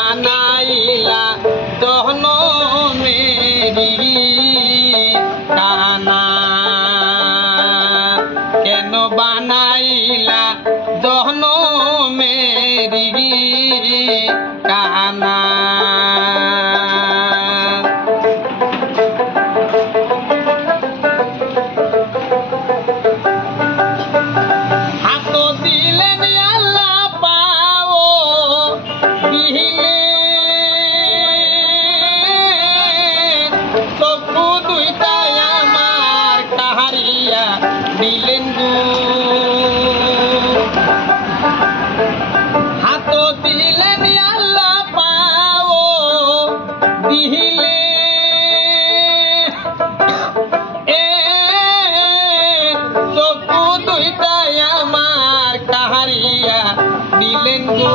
বানাইলা দহন মে দুইটাই আমার কাহারিয়া দিলেন গু। হাত দিলেন আল্লাহ পাও দিলে এ চকু দুইটাই আমার কাহারিয়া দিলেন গু।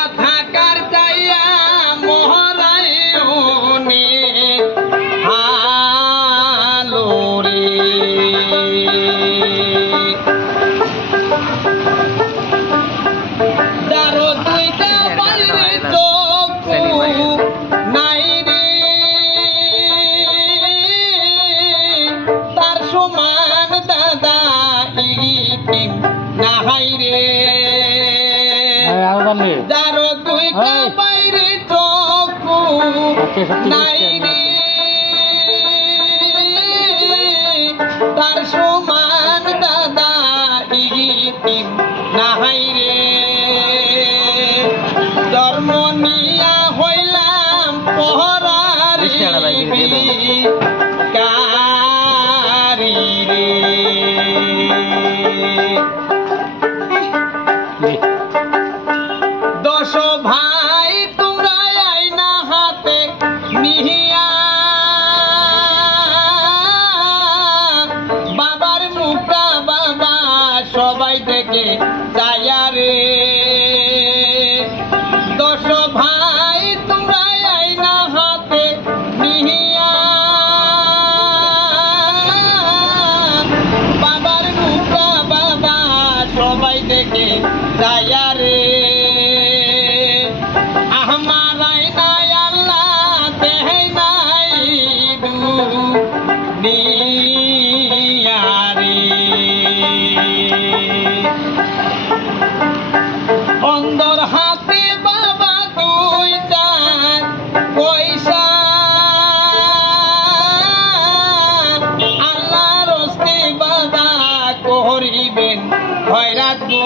নাই বুঝছি তার দেখে যায়া রে। করিবেন ভয়রাত গো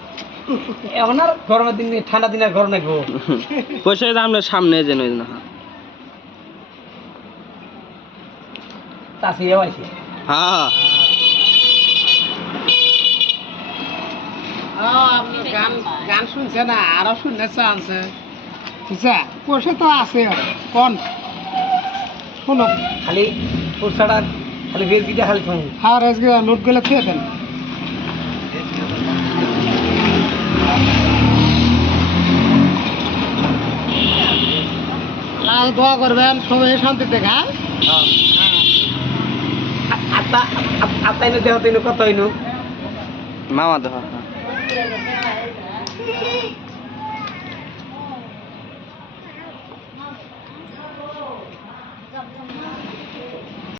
এখন আর গরমের দিন ঠান্ডা দিন আর গরম লাগবো পয়সা আমরা সামনে যেন না। চাষি আইছে। হ্যাঁ। গান গান শুনছে না? আরও বুঝছা পয়সা তো আছে। কোন? শোনো খালি পুরসাটা খালি খালি থাকুন হ্যাঁ নোটগুলো খেয়ে দেন দোয়া করবেন সবাই শান্তিতে খায় হ্যাঁ? আত্মাইনু দেহ তৈনু কত মামা দেহ।